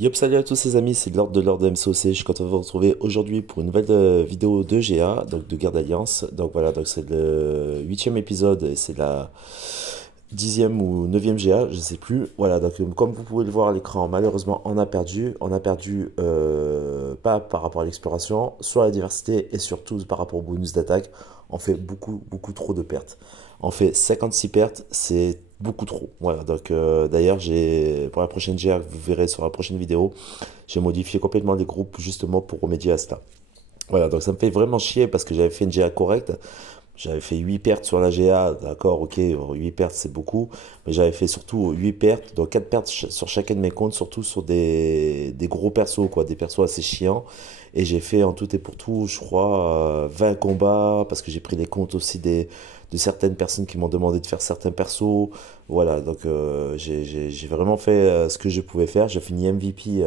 Yop, salut à tous les amis, c'est Lord de MCOC. Je suis content de vous retrouver aujourd'hui pour une nouvelle vidéo de GA, donc de Guerre d'Alliance. Donc voilà, donc c'est le huitième épisode et c'est la dixième ou neuvième GA, je sais plus. Voilà, donc comme vous pouvez le voir à l'écran, malheureusement on a perdu. On a perdu pas par rapport à l'exploration, soit à la diversité et surtout par rapport au bonus d'attaque. On fait beaucoup trop de pertes. On fait 56 pertes, c'est beaucoup trop. Voilà, donc d'ailleurs j'ai pour la prochaine GA, vous verrez sur la prochaine vidéo, j'ai modifié complètement les groupes justement pour remédier à cela. Voilà, donc ça me fait vraiment chier parce que j'avais fait une GA correcte. J'avais fait 8 pertes sur la GA, d'accord, ok, 8 pertes c'est beaucoup, mais j'avais fait surtout 8 pertes, donc 4 pertes sur chacun de mes comptes, surtout sur des gros persos, quoi, des persos assez chiants. Et j'ai fait en tout et pour tout, je crois, 20 combats, parce que j'ai pris les comptes aussi de certaines personnes qui m'ont demandé de faire certains persos. Voilà, donc j'ai vraiment fait ce que je pouvais faire. J'ai fini MVP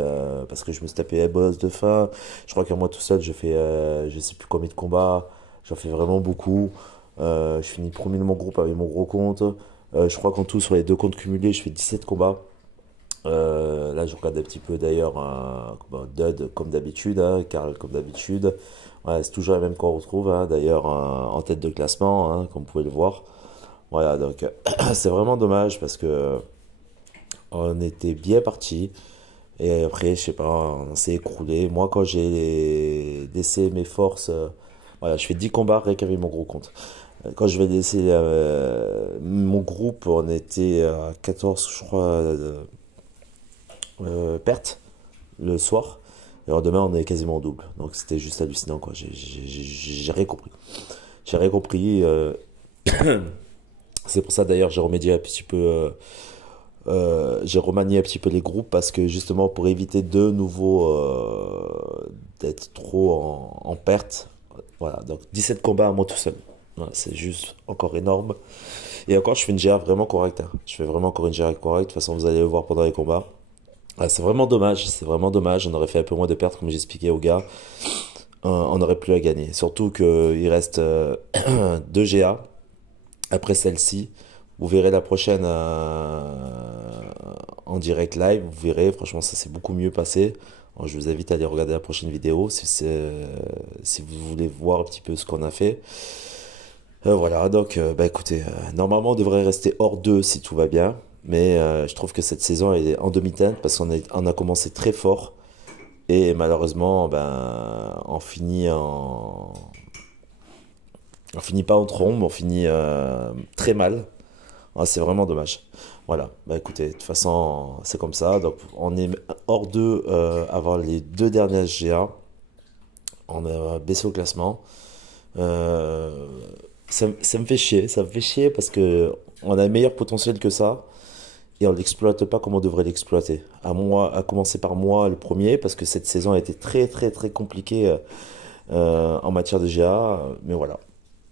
parce que je me suis tapé les boss de fin. Je crois que moi tout seul, je fais je sais plus combien de combats. J'en fais vraiment beaucoup. Je finis premier de mon groupe avec mon gros compte. Je crois qu'en tout, sur les deux comptes cumulés, je fais 17 combats. Là, je regarde un petit peu d'ailleurs Dud comme d'habitude, hein, Karl comme d'habitude. Ouais, c'est toujours la même qu'on retrouve, hein, d'ailleurs en tête de classement, hein, comme vous pouvez le voir. Voilà, donc c'est vraiment dommage parce que on était bien parti. Et après, je sais pas, on s'est écroulé. Moi, quand j'ai laissé mes forces, voilà, je fais 10 combats rien qu'avec mon gros compte. Quand je vais laisser mon groupe, on était à 14, je crois, pertes le soir. Et alors demain, on est quasiment au double. Donc c'était juste hallucinant, quoi. J'ai rien compris. J'ai rien compris. C'est pour ça d'ailleurs, j'ai remédié un petit peu. J'ai remanié un petit peu les groupes parce que justement pour éviter de nouveau d'être trop en perte. Voilà, donc 17 combats à moi tout seul. Voilà, c'est juste encore énorme. Et encore, je fais une GA vraiment correcte, hein. Je fais vraiment encore une GA correcte. De toute façon, vous allez le voir pendant les combats. Ah, c'est vraiment dommage, c'est vraiment dommage. On aurait fait un peu moins de pertes, comme j'expliquais aux gars. On aurait plus à gagner. Surtout qu'il reste 2 GA après celle-ci. Vous verrez la prochaine en direct live. Vous verrez, franchement, ça s'est beaucoup mieux passé. Alors, je vous invite à aller regarder la prochaine vidéo si vous voulez voir un petit peu ce qu'on a fait. Voilà, donc bah écoutez, normalement on devrait rester hors 2 si tout va bien, mais je trouve que cette saison elle est en demi-teinte parce on a commencé très fort et malheureusement ben on finit pas en trombe, on finit très mal. Ah, c'est vraiment dommage. Voilà, bah écoutez, de toute façon c'est comme ça, donc on est hors 2 avant les deux dernières GA, on a baissé au classement. Euh, ça me fait chier, ça me fait chier parce que on a un meilleur potentiel que ça et on l'exploite pas comme on devrait l'exploiter. À commencer par moi le premier parce que cette saison a été très compliquée en matière de GA, mais voilà.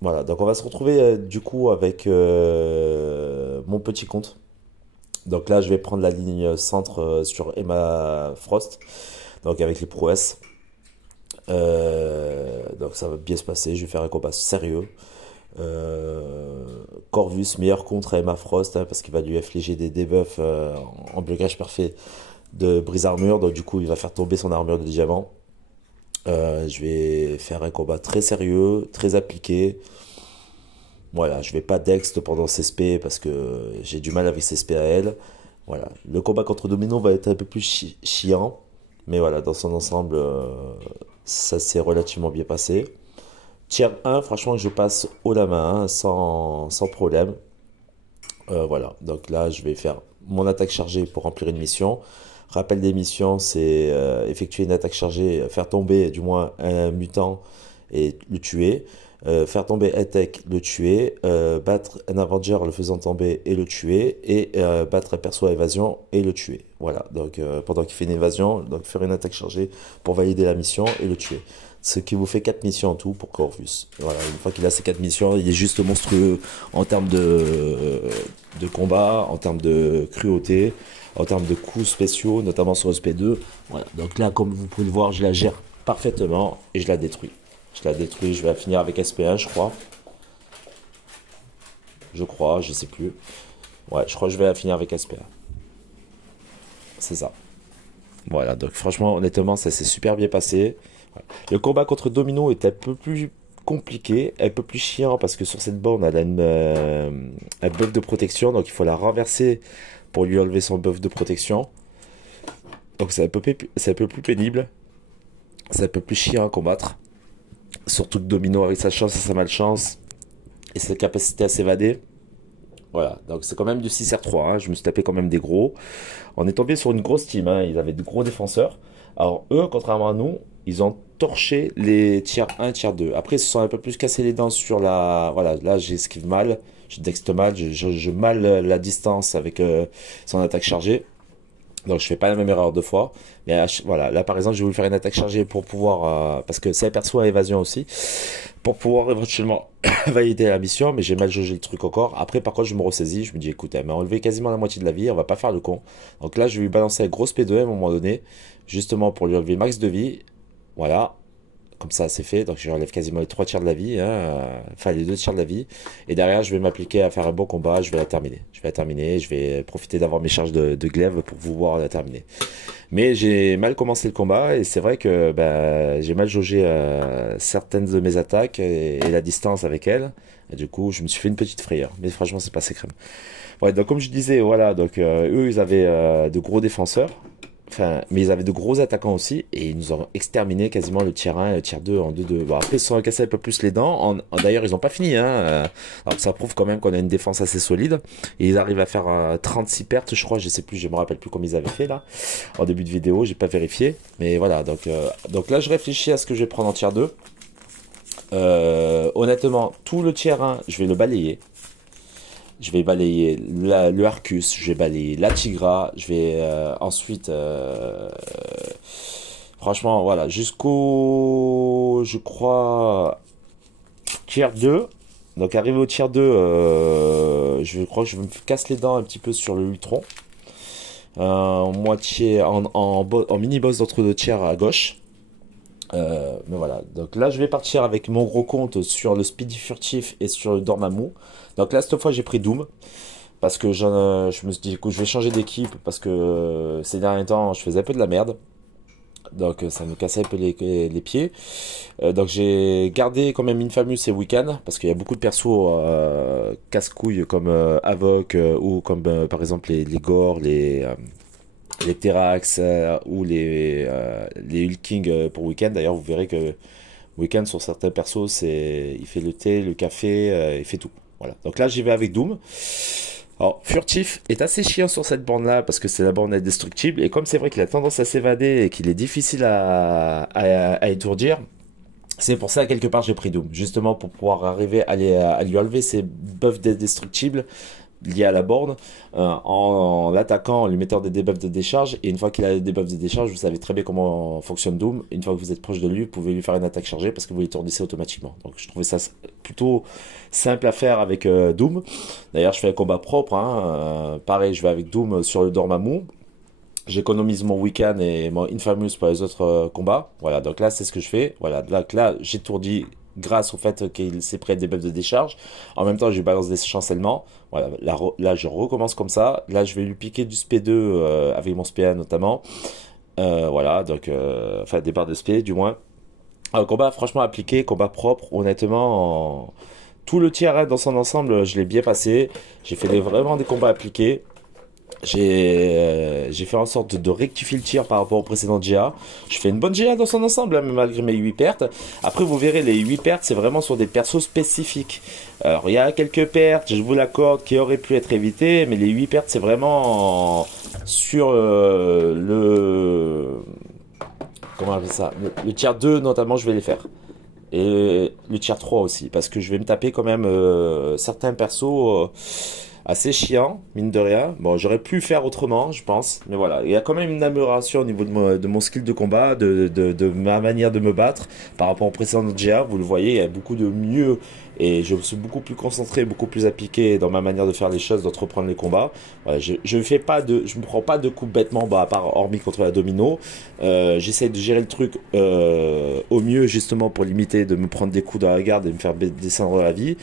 Voilà, donc on va se retrouver du coup avec mon petit compte. Donc là, je vais prendre la ligne centre sur Emma Frost, donc avec les prouesses. Donc ça va bien se passer, je vais faire un combat sérieux. Corvus, meilleur contre à Emma Frost, hein, parce qu'il va lui infliger des debuffs en blocage parfait de brise armure, donc du coup il va faire tomber son armure de diamant. Je vais faire un combat très sérieux, très appliqué. Voilà, je vais pas d'ext pendant CSP parce que j'ai du mal avec CSP à elle. Voilà, le combat contre Domino va être un peu plus chiant, mais voilà, dans son ensemble, ça s'est relativement bien passé. Tier 1, franchement, je passe haut la main, hein, sans problème. Voilà, donc là, je vais faire mon attaque chargée pour remplir une mission. Rappel des missions, c'est effectuer une attaque chargée, faire tomber du moins un mutant et le tuer. Faire tomber un tech, le tuer. Battre un Avenger le faisant tomber et le tuer. Et battre un perso à évasion et le tuer. Voilà, donc pendant qu'il fait une évasion, donc faire une attaque chargée pour valider la mission et le tuer. Ce qui vous fait 4 missions en tout pour Corvus. Voilà, une fois qu'il a ces 4 missions, il est juste monstrueux en termes de combat, en termes de cruauté, en termes de coups spéciaux, notamment sur SP2. Voilà, donc là, comme vous pouvez le voir, je la gère parfaitement et je la détruis. Je la détruis, je vais la finir avec SP1, je crois. Je sais plus. Ouais, je crois que je vais la finir avec SP1. C'est ça. Voilà, donc franchement, honnêtement, ça s'est super bien passé. Voilà. Le combat contre Domino est un peu plus compliqué, un peu plus chiant parce que sur cette borne, elle a un buff de protection, donc il faut la renverser pour lui enlever son buff de protection. Donc c'est un peu plus pénible, c'est un peu plus chiant à combattre. Surtout que Domino avec sa chance et sa malchance et sa capacité à s'évader. Voilà, donc c'est quand même du 6R3, hein. Je me suis tapé quand même des gros. On est tombé sur une grosse team, hein. Ils avaient de gros défenseurs. Alors eux, contrairement à nous, ils ont torché les tiers 1, tiers 2. Après, ils se sont un peu plus cassé les dents sur la... Voilà, là j'esquive mal, je dexte mal, je mal la distance avec son attaque chargée. Donc je fais pas la même erreur deux fois. Mais voilà, là par exemple, je vais vous faire une attaque chargée pour pouvoir... parce que c'est un perso à évasion aussi. Pour pouvoir éventuellement valider la mission, mais j'ai mal jaugé le truc encore. Après, par contre, je me ressaisis, je me dis, écoute, elle m'a enlevé quasiment la moitié de la vie, on va pas faire le con. Donc là, je vais lui balancer un gros P2 à un moment donné, justement pour lui enlever max de vie. Voilà, comme ça, c'est fait. Donc je lui enlève quasiment les 3 tiers de la vie, hein, enfin les 2 tiers de la vie. Et derrière, je vais m'appliquer à faire un bon combat, je vais la terminer. Je vais la terminer, je vais profiter d'avoir mes charges de glaive pour pouvoir la terminer. Mais j'ai mal commencé le combat et c'est vrai que bah, j'ai mal jaugé certaines de mes attaques et la distance avec elles. Et du coup, je me suis fait une petite frayeur. Mais franchement, c'est passé crème. Ouais, donc comme je disais, voilà, donc eux, ils avaient de gros défenseurs. Enfin, mais ils avaient de gros attaquants aussi et ils nous ont exterminé quasiment le tiers 1 et le tiers 2 en 2-2. Bon, après, ils se sont cassés un peu plus les dents. D'ailleurs, ils n'ont pas fini. Hein, alors ça prouve quand même qu'on a une défense assez solide. Et ils arrivent à faire 36 pertes, je crois. Je sais plus, je me rappelle plus combien ils avaient fait là. En début de vidéo, j'ai pas vérifié. Mais voilà, donc là, je réfléchis à ce que je vais prendre en tiers 2. Honnêtement, tout le tiers 1, je vais le balayer. Je vais balayer le Arcus, je vais balayer la Tigra, je vais ensuite, franchement, voilà, jusqu'au, je crois, tiers 2. Donc arrivé au tiers 2, je crois que je me casse les dents un petit peu sur le Lutron. En moitié, en mini-boss d'entre deux tiers à gauche. Mais voilà, donc là je vais partir avec mon gros compte sur le Speedy Furtif et sur le Dormammu. Donc là cette fois j'ai pris Doom parce que je me suis dit écoute, je vais changer d'équipe parce que ces derniers temps je faisais un peu de la merde. Donc ça me cassait un peu les pieds. Donc j'ai gardé quand même Infamous et Wiccan parce qu'il y a beaucoup de persos casse-couilles comme Avoc ou comme par exemple les Gore, les Terax ou les Hulking pour Weekend. D'ailleurs, vous verrez que Weekend sur certains persos, il fait le thé, le café, il fait tout. Voilà. Donc là, j'y vais avec Doom. Alors, Furtif est assez chiant sur cette borne-là parce que c'est la borne indestructible. Et comme c'est vrai qu'il a tendance à s'évader et qu'il est difficile à étourdir, c'est pour ça, quelque part, j'ai pris Doom. Justement, pour pouvoir arriver à lui enlever ses buffs indestructibles lié à la borne en l'attaquant, en lui mettant des debuffs de décharge. Et une fois qu'il a des debuffs de décharge, vous savez très bien comment fonctionne Doom. Une fois que vous êtes proche de lui, vous pouvez lui faire une attaque chargée parce que vous l'étourdissez automatiquement. Donc je trouvais ça plutôt simple à faire avec Doom. D'ailleurs, je fais un combat propre. Hein. Pareil, je vais avec Doom sur le Dormammu. J'économise mon Wiccan et mon Infamous pour les autres combats. Voilà, donc là, c'est ce que je fais. Voilà, donc là, j'étourdis grâce au fait qu'il s'est pris des buffs de décharge. En même temps, je lui balance des chancellements. Voilà, là, je recommence comme ça. Là, je vais lui piquer du SP2 avec mon SP1 notamment. Voilà, donc, enfin, des barres de SP du moins. Un combat franchement appliqué, combat propre. Honnêtement, tout le tiers 1 dans son ensemble, je l'ai bien passé. J'ai fait vraiment des combats appliqués. J'ai fait en sorte de rectifier le tir par rapport au précédent GA. Je fais une bonne GA dans son ensemble, hein, malgré mes 8 pertes. Après, vous verrez, les 8 pertes, c'est vraiment sur des persos spécifiques. Alors, il y a quelques pertes, je vous l'accorde, qui auraient pu être évitées, mais les 8 pertes, c'est vraiment sur comment on appelle ça, le tiers 2, notamment, je vais les faire. Et le tiers 3 aussi, parce que je vais me taper quand même certains persos assez chiant, mine de rien. Bon, j'aurais pu faire autrement, je pense. Mais voilà, il y a quand même une amélioration au niveau de mon skill de combat, de ma manière de me battre par rapport au précédent GA. Vous le voyez, il y a beaucoup de mieux et je suis beaucoup plus concentré, beaucoup plus appliqué dans ma manière de faire les choses, d'entreprendre les combats. Voilà, je me prends pas de coups bêtement, bah, à part hormis contre la domino. J'essaie de gérer le truc au mieux justement pour limiter de me prendre des coups dans la garde et me faire descendre la vie.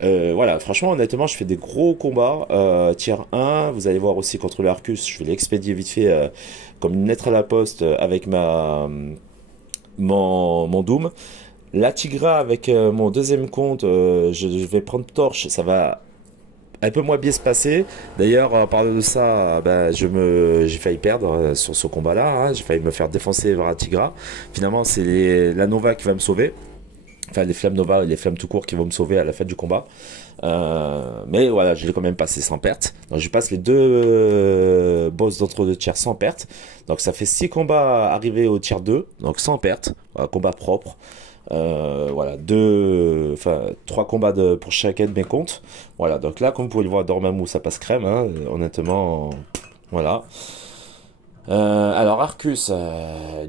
Voilà, franchement, honnêtement, je fais des gros combats. Tier 1, vous allez voir aussi contre le Arcus, je vais l'expédier vite fait comme une lettre à la poste avec mon Doom. La Tigra avec mon deuxième compte, je vais prendre torche, ça va un peu moins bien se passer. D'ailleurs, en parlant de ça, ben, j'ai failli perdre sur ce combat-là, hein. J'ai failli me faire défoncer par la Tigra. Finalement, c'est la Nova qui va me sauver. Enfin, les flammes Nova et les flammes tout court qui vont me sauver à la fin du combat. Mais voilà, je l'ai quand même passé sans perte. Donc je passe les deux boss d'entre-deux tiers sans perte. Donc ça fait 6 combats arrivés au tiers 2, donc sans perte. Voilà, combat propre. Voilà, 3 combats pour chacun de mes comptes. Voilà, donc là, comme vous pouvez le voir, Dormammu, ça passe crème, hein, honnêtement. Voilà. Alors Arcus,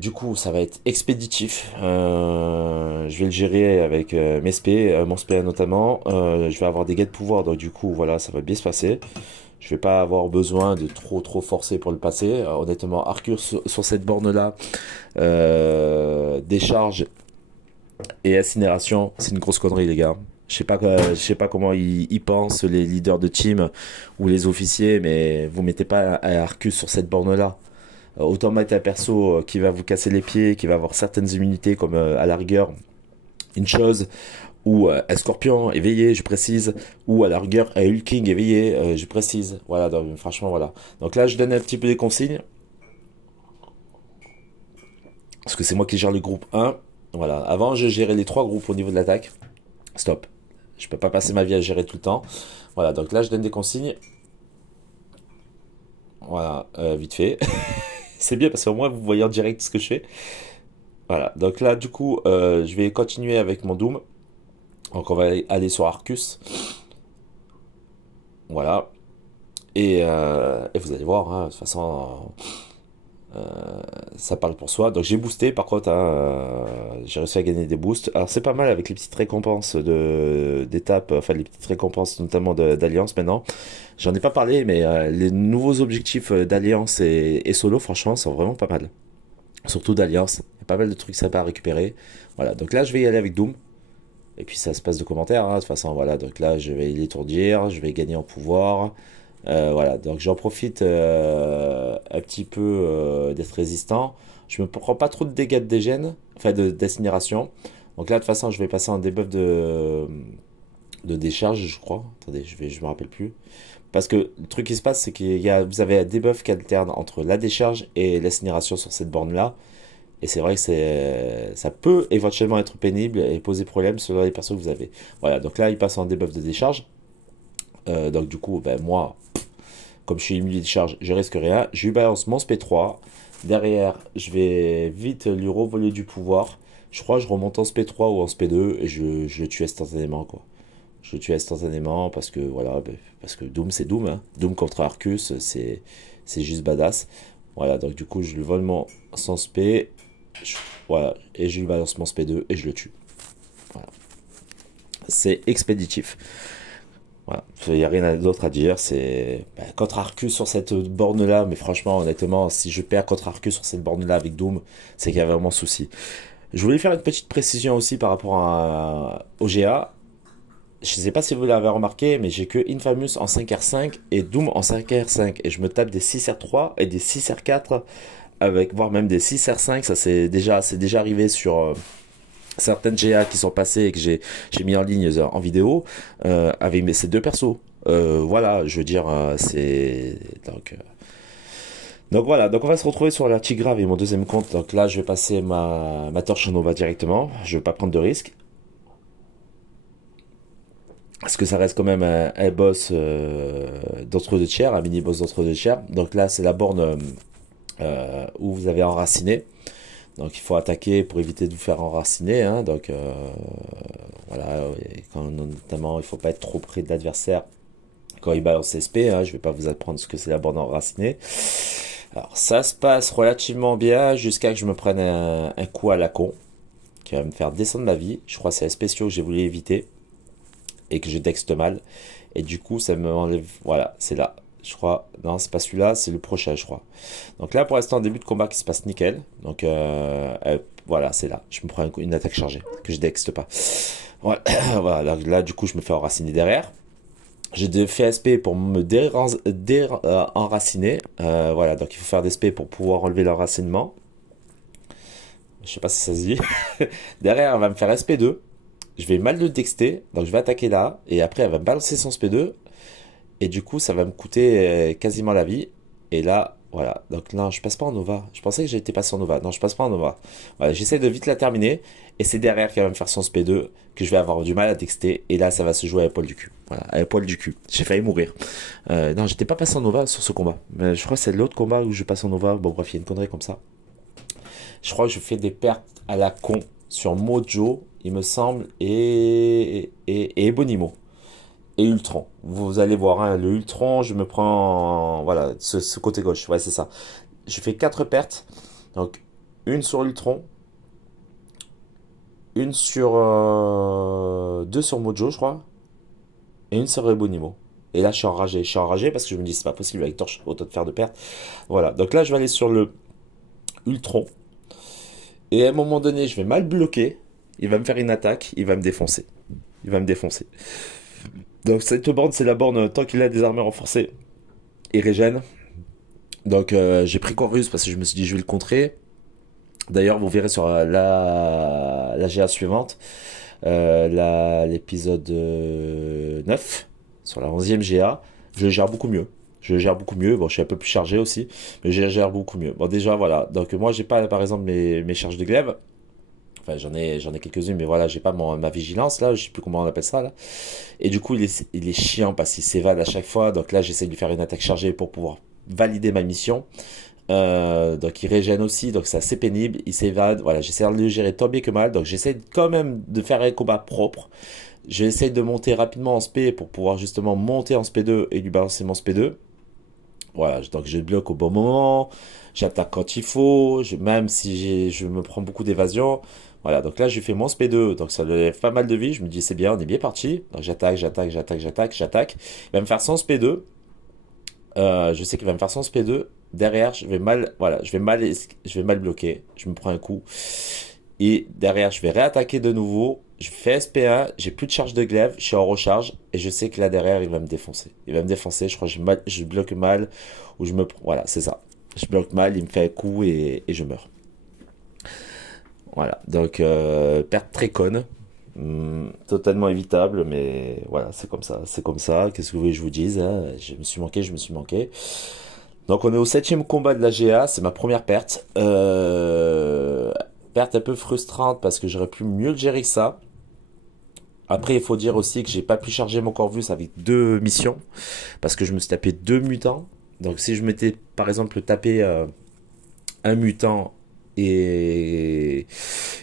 du coup, ça va être expéditif. Je vais le gérer avec mes spé, mon spé notamment. Je vais avoir des gains de pouvoir, donc du coup, voilà, ça va bien se passer. Je vais pas avoir besoin de trop forcer pour le passer. Honnêtement, Arcus sur cette borne-là, décharge et incinération, c'est une grosse connerie, les gars. Je sais pas comment ils pensent, les leaders de team ou les officiers, mais vous mettez pas un Arcus sur cette borne-là. Autant mettre un perso qui va vous casser les pieds, qui va avoir certaines immunités, comme à la rigueur une chose, ou un scorpion éveillé, je précise, ou à la rigueur un hulking éveillé, je précise. Voilà, donc franchement, voilà. Donc là, je donne un petit peu des consignes, parce que c'est moi qui gère le groupe 1. Voilà, avant, je gérais les 3 groupes au niveau de l'attaque. Stop. Je peux pas passer ma vie à gérer tout le temps. Voilà, donc là, je donne des consignes. Voilà, vite fait. C'est bien parce qu'au moins, vous voyez en direct ce que je fais. Voilà, donc là, du coup, je vais continuer avec mon Doom. Donc, on va aller sur Arcus. Voilà. Et vous allez voir, hein, de toute façon, ça parle pour soi. Donc, j'ai boosté, par contre, hein, j'ai réussi à gagner des boosts. Alors, c'est pas mal avec les petites récompenses d'étapes, enfin, les petites récompenses notamment d'Alliance maintenant. J'en ai pas parlé, mais les nouveaux objectifs d'Alliance et solo, franchement, sont vraiment pas mal. Surtout d'Alliance. Il y a pas mal de trucs sympas à récupérer. Voilà, donc là, je vais y aller avec Doom. Et puis ça se passe de commentaires, hein, de toute façon, voilà. Donc là, je vais l'étourdir, je vais gagner en pouvoir. Voilà, donc j'en profite un petit peu d'être résistant. Je me prends pas trop de dégâts de dégène, enfin d'incinération. Donc là, de toute façon, je vais passer en debuff de décharge, je crois. Attendez, je me rappelle plus. Parce que le truc qui se passe, c'est vous avez un debuff qui alterne entre la décharge et l'incinération sur cette borne-là. Et c'est vrai que ça peut éventuellement être pénible et poser problème selon les persos que vous avez. Voilà, donc là, il passe en debuff de décharge. Donc du coup, ben, moi, comme je suis immunisé de charge, je risque rien. Je lui balance mon SP3. Derrière, je vais vite lui revoler du pouvoir. Je crois que je remonte en SP3 ou en SP2 et je le tue instantanément, quoi. Je le tue instantanément parce que voilà, parce que Doom c'est Doom, hein. Doom contre Arcus, c'est juste badass. Voilà, donc du coup, je lui vole son SP. Voilà, et je lui balance mon SP2 et je le tue. Voilà. C'est expéditif. Voilà, il n'y a rien d'autre à dire. C'est contre Arcus sur cette borne-là, mais franchement, honnêtement, si je perds contre Arcus sur cette borne-là avec Doom, c'est qu'il y a vraiment souci. Je voulais faire une petite précision aussi par rapport au GA. Je ne sais pas si vous l'avez remarqué, mais j'ai que Infamous en 5R5 et Doom en 5R5. Et je me tape des 6R3 et des 6R4, voire même des 6R5. Ça c'est déjà arrivé sur certaines GA qui sont passées et que j'ai mis en ligne en vidéo avec ces deux persos. Voilà, je veux dire, c'est... Donc voilà, donc on va se retrouver sur la Tigra avec mon deuxième compte. Donc là, je vais passer ma torche Nova directement. Je ne vais pas prendre de risque. Parce que ça reste quand même un boss d'entre-deux tiers, un mini-boss d'entre-deux tiers. Donc là, c'est la borne où vous avez enraciné. Donc il faut attaquer pour éviter de vous faire enraciner. Hein. Donc voilà, notamment, il ne faut pas être trop près de l'adversaire quand il balance SP. Hein. Je ne vais pas vous apprendre ce que c'est la borne enracinée. Alors ça se passe relativement bien jusqu'à que je me prenne un coup à la con qui va me faire descendre ma vie. Je crois que c'est un spéciaux que j'ai voulu éviter. et que je texte mal. Et du coup, ça me enlève. Voilà, c'est là. Je crois. Non, c'est pas celui-là, c'est le prochain, je crois. Donc là, pour l'instant, début de combat qui se passe nickel. Donc voilà, c'est là. Je me prends une attaque chargée que je texte pas. Voilà, voilà là, du coup, je me fais enraciner derrière. J'ai fait SP pour me enraciner. Voilà, donc il faut faire des SP pour pouvoir enlever l'enracinement. Je sais pas si ça se dit. Derrière, elle va me faire SP2. Je vais mal le texter, donc je vais attaquer là. Et après, elle va me balancer son SP2. Et du coup, ça va me coûter quasiment la vie. Et là, voilà. Donc non, je passe pas en Nova. Je pensais que j'étais passé en Nova. Non, je passe pas en Nova. Voilà, j'essaie de vite la terminer. Et c'est derrière qu'elle va me faire son SP2 que je vais avoir du mal à texter. Et là, ça va se jouer à la poil du cul. Voilà, à la poil du cul. J'ai failli mourir. Non, j'étais pas passé en Nova sur ce combat. Mais je crois que c'est l'autre combat où je passe en Nova. Bon, bref, il y a une connerie comme ça. Je crois que je fais des pertes à la con sur Mojo, il me semble, et Ebonimo. Et Ultron. Vous allez voir, hein, le Ultron, je me prends, voilà, ce côté gauche. Ouais, c'est ça. Je fais 4 pertes. Donc, une sur Ultron, une sur 2 sur Mojo, je crois, et une sur Ebonimo. Et là, je suis enragé. Je suis enragé parce que je me dis, c'est pas possible avec Torche, autant de faire de pertes. Voilà. Donc là, je vais aller sur le Ultron. Et à un moment donné, je vais mal bloquer. Il va me faire une attaque. Il va me défoncer. Il va me défoncer. Donc cette borne, c'est la borne tant qu'il a des armées renforcées. Il régène. Donc j'ai pris Corvus parce que je me suis dit je vais le contrer. D'ailleurs, vous verrez sur la GA suivante, l'épisode 9, sur la 11e GA, je le gère beaucoup mieux. Je le gère beaucoup mieux. Bon, je suis un peu plus chargé aussi, mais je le gère beaucoup mieux. Bon, déjà, voilà. Donc, moi, j'ai pas, par exemple, mes charges de glaive. Enfin, j'en ai quelques-unes, mais voilà, j'ai pas ma vigilance, là. Je sais plus comment on appelle ça, là. Et du coup, il est chiant parce qu'il s'évade à chaque fois. Donc là, j'essaie de lui faire une attaque chargée pour pouvoir valider ma mission. Donc il régène aussi, donc c'est assez pénible, il s'évade, voilà, j'essaie de le gérer tant bien que mal, donc j'essaie quand même de faire un combat propre, j'essaie de monter rapidement en SP pour pouvoir justement monter en SP2 et lui balancer mon SP2, voilà, donc je bloque au bon moment, j'attaque quand il faut, même si je me prends beaucoup d'évasion, voilà, donc là je fais mon SP2, donc ça lui lève pas mal de vie, je me dis c'est bien, on est bien parti, donc j'attaque, il va me faire son SP2, je sais qu'il va me faire son SP2. Derrière, je vais mal bloquer. Je me prends un coup. Et derrière, je vais réattaquer de nouveau. Je fais SP1. J'ai plus de charge de glaive. Je suis en recharge. Et je sais que là derrière, il va me défoncer. Il va me défoncer. Je crois que je bloque mal. Ou voilà, c'est ça. Je bloque mal. Il me fait un coup et je meurs. Voilà. Donc, perte très conne. Totalement évitable, mais voilà, c'est comme ça, qu'est-ce que vous voulez que je vous dise, hein, je me suis manqué. Donc on est au 7e combat de la GA, c'est ma première perte, perte un peu frustrante parce que j'aurais pu mieux le gérer que ça. Après il faut dire aussi que j'ai pas pu charger mon Corvus avec 2 missions, parce que je me suis tapé 2 mutants, donc si je m'étais par exemple tapé un mutant et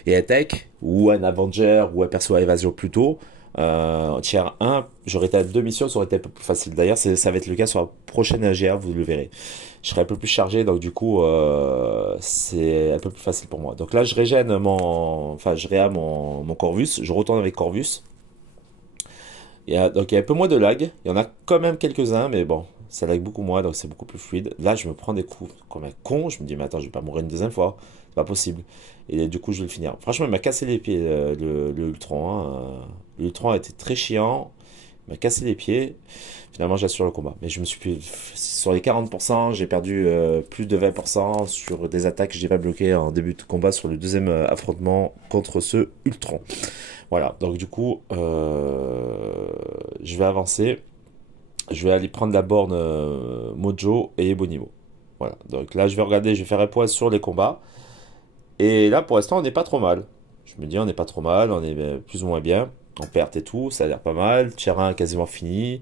attaque, ou un Avenger, ou un perso à évasion plutôt, tier 1, j'aurais été à 2 missions, ça aurait été un peu plus facile. D'ailleurs, ça va être le cas sur la prochaine AGA, vous le verrez. Je serai un peu plus chargé, donc du coup, c'est un peu plus facile pour moi. Donc là, je régène je réa mon Corvus, je retourne avec Corvus. Donc il y a un peu moins de lag, il y en a quand même quelques-uns, mais bon, ça lag beaucoup moins, donc c'est beaucoup plus fluide. Là, je me prends des coups comme un con, je me dis, mais attends, je vais pas mourir une deuxième fois, c'est pas possible. Et du coup, je vais le finir. Franchement, il m'a cassé les pieds, le Ultron. Hein. L'Ultron a été très chiant, il m'a cassé les pieds. Finalement, j'assure le combat. Mais sur les 40%, j'ai perdu plus de 20% sur des attaques que j'ai pas bloquées en début de combat sur le deuxième affrontement contre ce Ultron. Voilà, donc du coup, je vais avancer. Je vais aller prendre la borne Mojo et Ebonimo. Voilà, donc là, je vais regarder, je vais faire un point sur les combats. Et là, pour l'instant, on n'est pas trop mal. Je me dis, on n'est pas trop mal, on est plus ou moins bien. En perte et tout, ça a l'air pas mal. Terrain quasiment fini.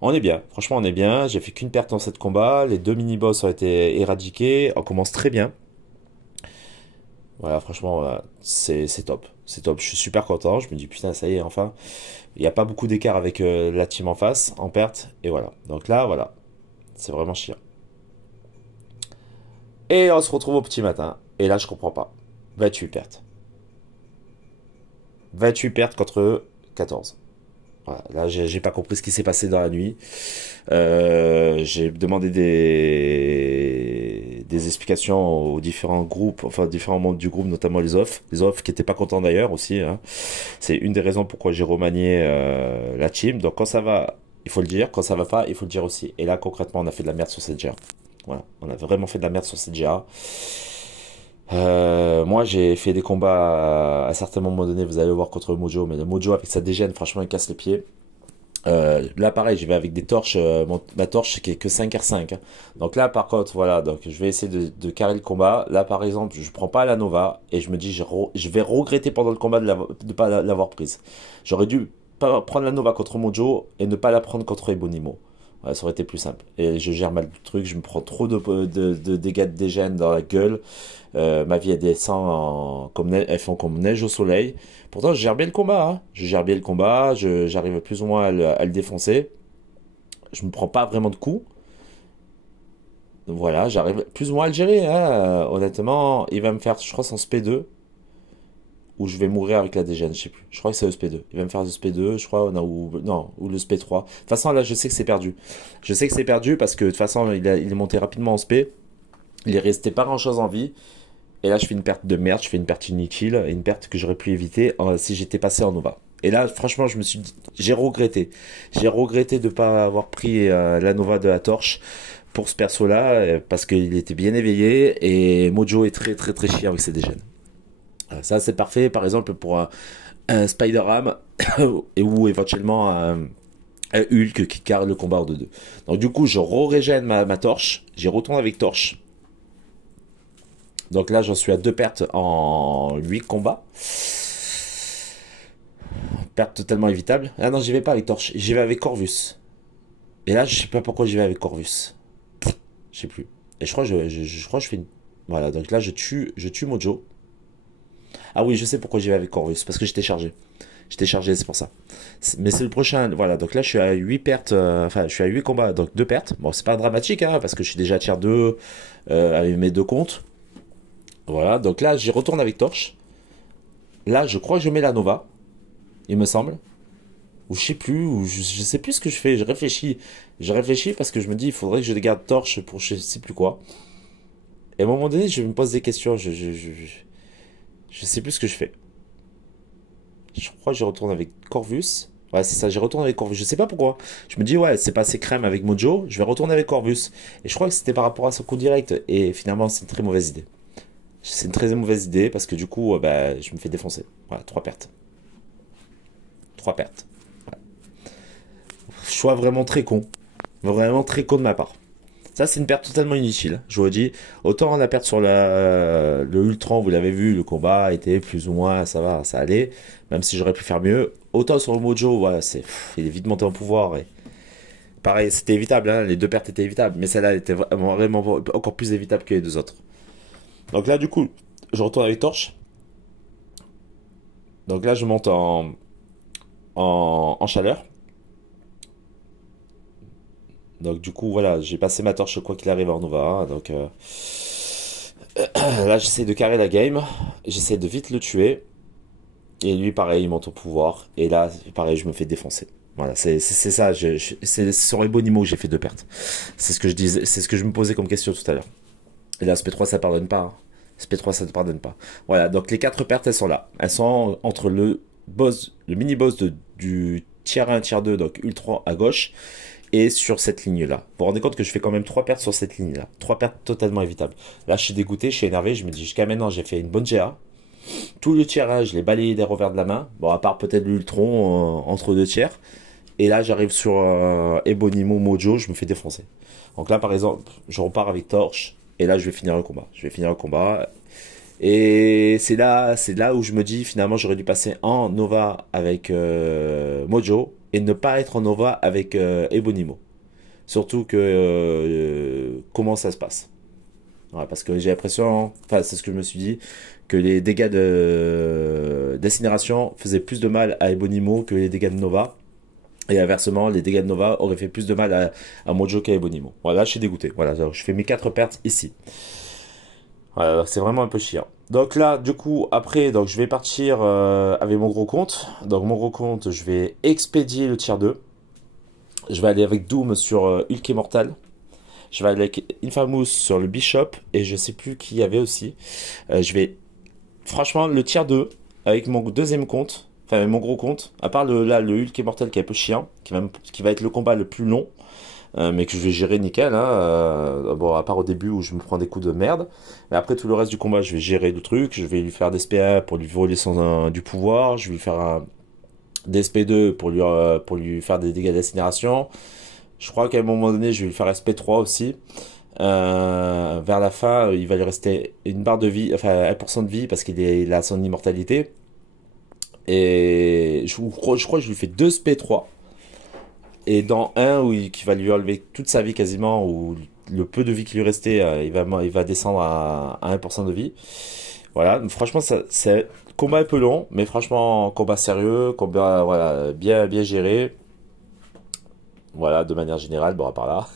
On est bien, franchement, on est bien. J'ai fait qu'une perte dans cette combat. Les 2 mini-boss ont été éradiqués. On commence très bien. Voilà, franchement, voilà, c'est top. C'est top, je suis super content. Je me dis, putain, ça y est, enfin. Il n'y a pas beaucoup d'écart avec la team en face, en perte. Et voilà. Donc là, voilà. C'est vraiment chiant. Et on se retrouve au petit matin. Et là, je comprends pas. 28 pertes. 28 pertes contre 14. Voilà, là, j'ai pas compris ce qui s'est passé dans la nuit. J'ai demandé des explications aux différents groupes, enfin différents membres du groupe, notamment les offs qui étaient pas contents d'ailleurs aussi. Hein. C'est une des raisons pourquoi j'ai remanié la team. Donc quand ça va, il faut le dire. Quand ça va pas, il faut le dire aussi. Et là, concrètement, on a fait de la merde sur cette GA. Voilà, on a vraiment fait de la merde sur cette GA. Moi, j'ai fait des combats à certains moments donnés, vous allez voir contre le Mojo, mais le Mojo avec sa dégène, franchement, il casse les pieds. Là, pareil, j'y vais avec des torches, ma torche qui est que 5R5. Hein. Donc là, par contre, voilà, donc je vais essayer de carrer le combat. Là, par exemple, je prends pas la Nova et je me dis, je vais regretter pendant le combat de pas l'avoir prise. J'aurais dû pas prendre la Nova contre Mojo et ne pas la prendre contre Ebonimo. Ouais, ça aurait été plus simple. Et je gère mal le truc, je me prends trop de dégâts de dégène dans la gueule. Ma vie elle descend elles font comme neige au soleil. Pourtant je gère bien le combat, hein. Je gère bien le combat, j'arrive plus ou moins à le défoncer. Je me prends pas vraiment de coups. Voilà, j'arrive plus ou moins à le gérer, hein. Honnêtement, il va me faire, je crois, son SP2. Ou je vais mourir avec la dégène, je sais plus. Je crois que c'est le SP2. Il va me faire le SP2, je crois, non, ou le SP3. De toute façon, là, je sais que c'est perdu. Je sais que c'est perdu parce que de toute façon, il est monté rapidement en SP. Il est resté pas grand chose en vie. Et là, je fais une perte de merde, je fais une perte inutile, une perte que j'aurais pu éviter si j'étais passé en Nova. Et là, franchement, je me suis dit, j'ai regretté. J'ai regretté de ne pas avoir pris la Nova de la torche pour ce perso-là, parce qu'il était bien éveillé, et Mojo est très très très chiant avec ses dégènes. Ça, c'est parfait, par exemple, pour un Spider-Ham, ou éventuellement un Hulk qui carre le combat de deux. Donc du coup, je régène ma torche, j'y retourne avec torche. Donc là, j'en suis à 2 pertes en 8 combats. Perte totalement évitable. Ah non, j'y vais pas avec torche, j'y vais avec Corvus. Et là, je sais pas pourquoi j'y vais avec Corvus. Je sais plus. Et je crois que je crois que je fais une... Voilà, donc là, je tue Mojo. Ah oui, je sais pourquoi j'y vais avec Corvus, parce que j'étais chargé. J'étais chargé, c'est pour ça. Mais c'est le prochain. Voilà, donc là, je suis à 8 pertes. Enfin, je suis à 8 combats, donc 2 pertes. Bon, c'est pas dramatique, hein, parce que je suis déjà à tier 2 avec mes 2 comptes. Voilà, donc là, j'y retourne avec torche. Là, je crois que je mets la Nova, il me semble. Ou je sais plus, ou je sais plus ce que je fais. Je réfléchis. Je réfléchis parce que je me dis, il faudrait que je garde torche pour je sais plus quoi. Et à un moment donné, je me pose des questions. Je sais plus ce que je fais. Je crois que je retourne avec Corvus. Ouais, c'est ça, je retourne avec Corvus. Je sais pas pourquoi. Je me dis, ouais, c'est passé crème avec Mojo. Je vais retourner avec Corvus. Et je crois que c'était par rapport à ce coup direct. Et finalement, c'est une très mauvaise idée. C'est une très mauvaise idée parce que du coup, bah, je me fais défoncer. Voilà, 3 pertes. 3 pertes. Voilà. Choix vraiment très con. Vraiment très con de ma part. Ça, c'est une perte totalement inutile. Je vous le dis. Autant la perte sur le Ultron, vous l'avez vu, le combat était plus ou moins, ça va, ça allait. Même si j'aurais pu faire mieux. Autant sur le Mojo, voilà, il est vite monté en pouvoir. Et pareil, c'était évitable, hein, les 2 pertes étaient évitables. Mais celle-là, elle était vraiment encore plus évitable que les 2 autres. Donc là, du coup, je retourne avec torche. Donc là, je monte en chaleur. Donc du coup, voilà, j'ai passé ma torche quoi qu'il arrive en Nova. Hein, donc là, j'essaie de carrer la game. J'essaie de vite le tuer. Et lui, pareil, il monte au pouvoir. Et là, pareil, je me fais défoncer. Voilà, c'est ça. C'est sur Ebonimo que j'ai fait 2 pertes. C'est ce que je disais, c'est ce que je me posais comme question tout à l'heure. Et là, SP3, ça pardonne pas. Hein. SP3, ça ne pardonne pas. Voilà, donc les 4 pertes, elles sont là. Elles sont entre le mini-boss du tier 1, tier 2, donc Ultron à gauche, et sur cette ligne-là. Vous vous rendez compte que je fais quand même 3 pertes sur cette ligne-là. 3 pertes totalement évitables. Là, je suis dégoûté, je suis énervé, je me dis jusqu'à maintenant, j'ai fait une bonne GA. Tout le tier 1, je l'ai balayé des revers de la main. Bon, à part peut-être l'Ultron entre 2 tiers. Et là, j'arrive sur Ebonimo Mojo, je me fais défoncer. Donc là, par exemple, je repars avec torche. Et là, je vais finir le combat. Je vais finir le combat. Et c'est là où je me dis, finalement, j'aurais dû passer en Nova avec Mojo et ne pas être en Nova avec Ebonimo. Surtout que comment ça se passe. Ouais, parce que j'ai l'impression, enfin, c'est ce que je me suis dit, que les dégâts d'incinération faisaient plus de mal à Ebonimo que les dégâts de Nova. Et inversement, les dégâts de Nova auraient fait plus de mal à Mojo qu'à Ebonimo. Voilà, je suis dégoûté. Voilà, je fais mes 4 pertes ici. Voilà, c'est vraiment un peu chiant. Donc là, du coup, après, donc je vais partir avec mon gros compte. Donc mon gros compte, je vais expédier le tier 2. Je vais aller avec Doom sur Hulk Immortal. Je vais aller avec Infamous sur le Bishop. Et je sais plus qui y avait aussi. Je vais, franchement, le tier 2, avec mon deuxième compte, enfin avec mon gros compte, à part là, le Hulk Immortal qui est un peu chiant, qui va être le combat le plus long. Mais que je vais gérer nickel, hein, bon, à part au début où je me prends des coups de merde. Mais après tout le reste du combat, je vais gérer le truc. Je vais lui faire des SPA pour lui voler du pouvoir. Je vais lui faire des SP2 pour lui faire des dégâts d'incinération. Je crois qu'à un moment donné, je vais lui faire SP3 aussi. Vers la fin, il va lui rester une barre de vie, enfin 1% de vie parce il a son immortalité. Et je crois que je lui fais 2 SP3. Et dans un qui va lui enlever toute sa vie quasiment, ou le peu de vie qui lui restait, il va descendre à 1% de vie. Voilà, donc franchement, c'est combat un peu long, mais franchement, combat sérieux, combat voilà, bien géré. Voilà, de manière générale, bon, à part là.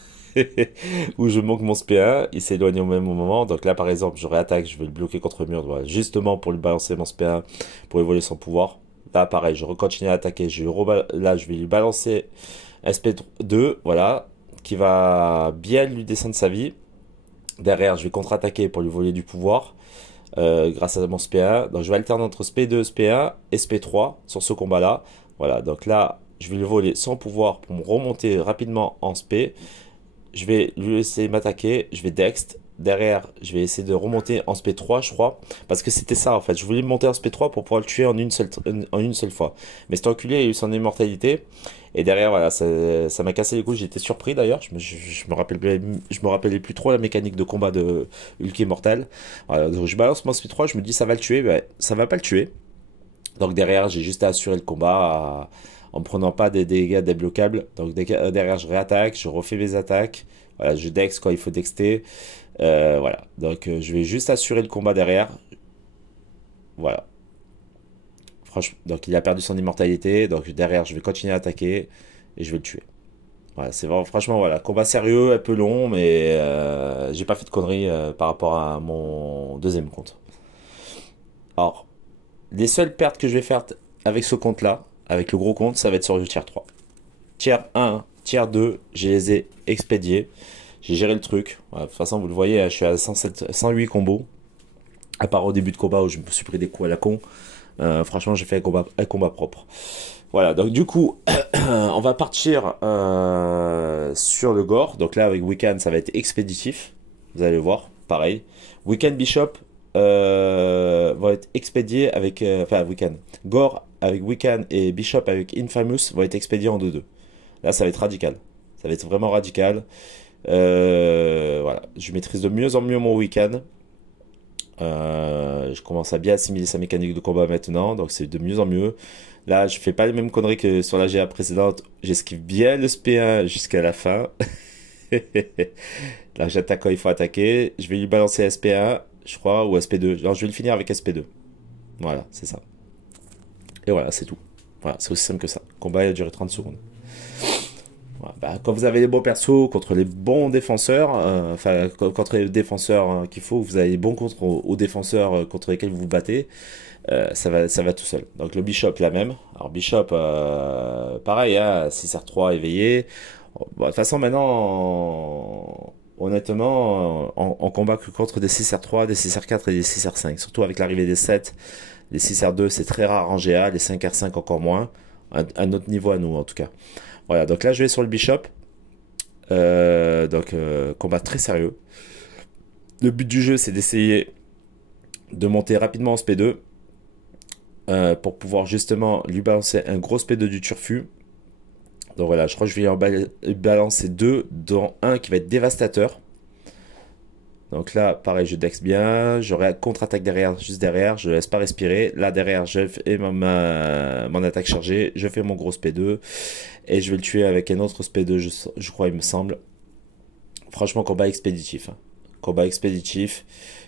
Où je manque mon SP1, il s'éloigne au même moment. Donc là, par exemple, je réattaque, je vais le bloquer contre le mur, voilà, justement pour lui balancer mon SP1, pour évoluer son pouvoir. Là, pareil, je continue à attaquer, là, je vais lui balancer SP2, voilà, qui va bien lui descendre sa vie. Derrière, je vais contre-attaquer pour lui voler du pouvoir, grâce à mon SP1. Donc, je vais alterner entre SP2, SP1 et SP3 sur ce combat-là. Voilà, donc là, je vais lui voler son pouvoir pour me remonter rapidement en SP. Je vais lui laisser m'attaquer, je vais Dext. Derrière, je vais essayer de remonter en SP3, je crois. Parce que c'était ça, en fait. Je voulais monter en SP3 pour pouvoir le tuer en une seule fois. Mais cet enculé a eu son immortalité. Et derrière, voilà, ça m'a cassé les couilles. J'étais surpris d'ailleurs. Je me rappelais plus trop la mécanique de combat de Hulk Immortal. Voilà, donc je balance mon SP3, je me dis ça va le tuer. Ben, ça va pas le tuer. Donc derrière, j'ai juste à assurer le combat en prenant pas des dégâts débloquables. Donc derrière, je réattaque, je refais mes attaques. Voilà, je dex quand il faut dexter. Voilà, donc je vais juste assurer le combat derrière. Voilà. Franchement, donc il a perdu son immortalité. Donc derrière, je vais continuer à attaquer et je vais le tuer. Voilà, c'est vraiment, franchement, voilà, combat sérieux, un peu long, mais j'ai pas fait de conneries par rapport à mon deuxième compte. Alors, les seules pertes que je vais faire avec ce compte-là, avec le gros compte, ça va être sur le tier 3. Tier 1, tier 2, je les ai expédiés. J'ai géré le truc. Voilà, de toute façon, vous le voyez, je suis à 108 combos. À part au début de combat où je me suis pris des coups à la con. Franchement, j'ai fait un combat propre. Voilà, donc du coup, on va partir sur le gore. Donc là, avec Wiccan, ça va être expéditif. Vous allez voir, pareil. Wiccan Bishop va être expédié avec... enfin, Wiccan. Gore avec Wiccan et Bishop avec Infamous va être expédié en 2-2. Là, ça va être radical. Ça va être vraiment radical. Voilà, je maîtrise de mieux en mieux mon Wiccan. Je commence à bien assimiler sa mécanique de combat maintenant, donc c'est de mieux en mieux. Là, je fais pas les mêmes conneries que sur la GA précédente. J'esquive bien le SP1 jusqu'à la fin. Là, j'attaque quand il faut attaquer. Je vais lui balancer SP1, je crois, ou SP2. Alors, je vais le finir avec SP2. Voilà, c'est ça. Et voilà, c'est tout. Voilà, c'est aussi simple que ça. Le combat a duré 30 secondes. Voilà, bah, quand vous avez les bons persos contre les bons défenseurs, enfin contre les défenseurs qu'il faut, vous avez les bons contre aux défenseurs contre lesquels vous vous battez, ça va tout seul. Donc le Bishop la même. Alors Bishop, pareil, hein, 6R3 éveillé. Bon, de toute façon maintenant, honnêtement, on combat que contre des 6R3, des 6R4 et des 6R5. Surtout avec l'arrivée des 7, les 6R2 c'est très rare en GA, les 5R5 encore moins, à notre niveau à nous en tout cas. Voilà, donc là je vais sur le Bishop. Combat très sérieux. Le but du jeu c'est d'essayer de monter rapidement en SP2 pour pouvoir justement lui balancer un gros SP2 du turfu. Donc voilà, je crois que je vais en balancer deux, dont un qui va être dévastateur. Donc là, pareil, je dex bien, j'aurai contre-attaque derrière, juste derrière, je laisse pas respirer. Là derrière, je fais mon attaque chargée, je fais mon gros SP2 et je vais le tuer avec un autre SP2, je crois, il me semble. Franchement, combat expéditif. Hein. Combat expéditif.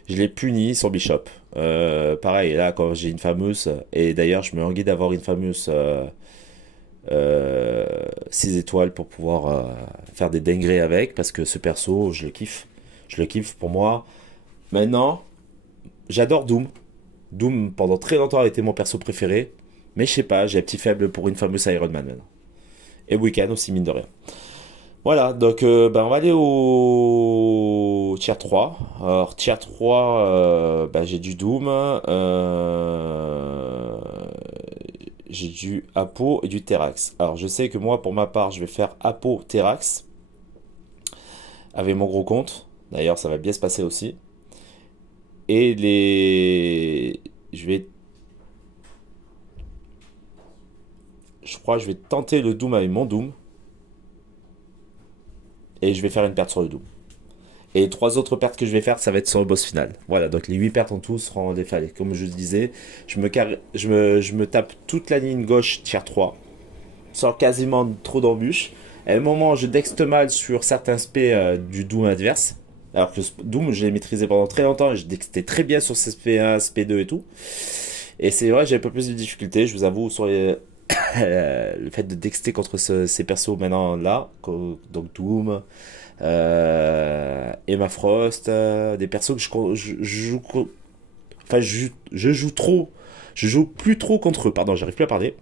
Je l'ai puni sur Bishop. Pareil, là, quand j'ai une fameuse, et d'ailleurs, je me languis d'avoir une fameuse 6 étoiles pour pouvoir faire des dingueries avec, parce que ce perso, je le kiffe. Je le kiffe pour moi. Maintenant, J'adore Doom. Doom, pendant très longtemps, a été mon perso préféré. Mais je sais pas, j'ai un petit faible pour une fameuse Iron Man maintenant. Et Weekend aussi, mine de rien. Voilà, donc on va aller au tier 3. Alors, tier 3, j'ai du Doom, j'ai du Apo et du Terax. Alors, je sais que moi, pour ma part, je vais faire Apo Terax avec mon gros compte. D'ailleurs, ça va bien se passer aussi. Et je crois que je vais tenter le Doom avec mon Doom. Et je vais faire une perte sur le Doom. Et les 3 autres pertes que je vais faire, ça va être sur le boss final. Voilà, donc les 8 pertes en tout seront défalées. Comme je le disais, je me tape toute la ligne gauche tier 3, sans quasiment trop d'embûches. À un moment, je dexte mal sur certains spé du Doom adverse. Alors que le Doom, je l'ai maîtrisé pendant très longtemps et je dextais très bien sur SP1, SP2 et tout. Et c'est vrai, j'ai un peu plus de difficultés, je vous avoue, sur le fait de dexter contre ces persos maintenant là. Donc Doom, Emma Frost, des persos que je joue, enfin je joue trop, je joue plus trop contre eux, pardon, j'arrive plus à parler.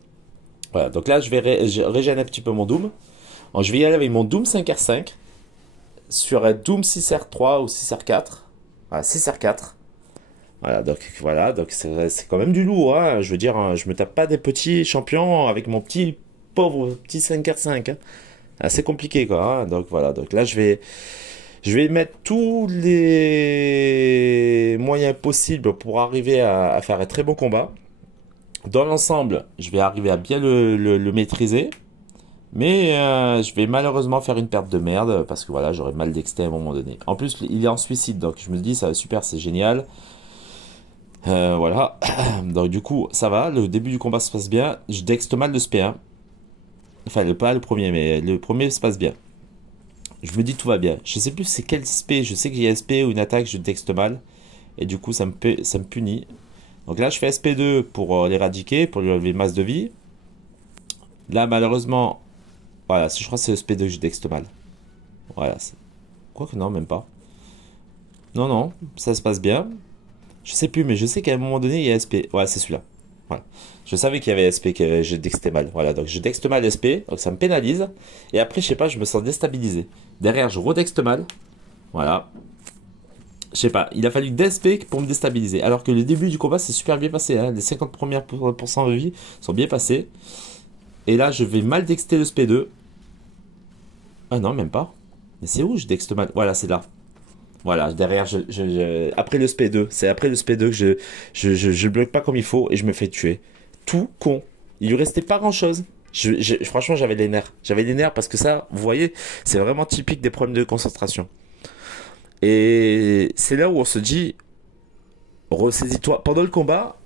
Voilà, donc là je régène un petit peu mon Doom. Alors, je vais y aller avec mon Doom 5R5 sur un Doom 6R3 ou 6R4. Voilà, 6R4. Voilà, donc c'est quand même du lourd, hein. Je veux dire, hein, je me tape pas des petits champions avec mon petit pauvre petit 5R5, hein. Assez compliqué quoi, hein. Donc voilà, donc là je vais mettre tous les moyens possibles pour arriver à faire un très bon combat. Dans l'ensemble, je vais arriver à bien le maîtriser. Mais je vais malheureusement faire une perte de merde parce que voilà, j'aurais mal dexté à un moment donné. En plus, il est en suicide, donc je me dis, ça va super, c'est génial. Voilà, donc du coup, ça va, le début du combat se passe bien. Je dexte mal le SP1. Enfin, pas le premier, mais le premier se passe bien. Je me dis, tout va bien. Je sais plus c'est quel SP, je sais qu'il y a SP ou une attaque, je dexte mal. Et du coup, ça me punit. Donc là, je fais SP2 pour l'éradiquer, pour lui enlever masse de vie. Là, malheureusement, voilà, je crois que c'est le SP2 que je dexte mal. Voilà. Quoique non, même pas. Non, non, ça se passe bien. Je sais plus, mais je sais qu'à un moment donné, il y a SP. Ouais, c'est celui-là. Voilà. Je savais qu'il y avait SP que je dextais mal. Voilà, donc je dexte mal SP, donc ça me pénalise. Et après, je sais pas, je me sens déstabilisé. Derrière, je redexte mal. Voilà. Je sais pas, il a fallu d'SP pour me déstabiliser. Alors que le début du combat, c'est super bien passé, hein. Les 50 premières pourcents de vie sont bien passés. Et là, je vais mal dexter le SP2. Ah non, même pas. Mais c'est où je dexte mal? Voilà, c'est là. Voilà, derrière, après le SP2, c'est après le SP2 que je bloque pas comme il faut et je me fais tuer. Tout con. Il lui restait pas grand chose. Franchement, j'avais les nerfs. J'avais les nerfs parce que ça, vous voyez, c'est vraiment typique des problèmes de concentration. Et c'est là où on se dit, ressaisis-toi. Pendant le combat,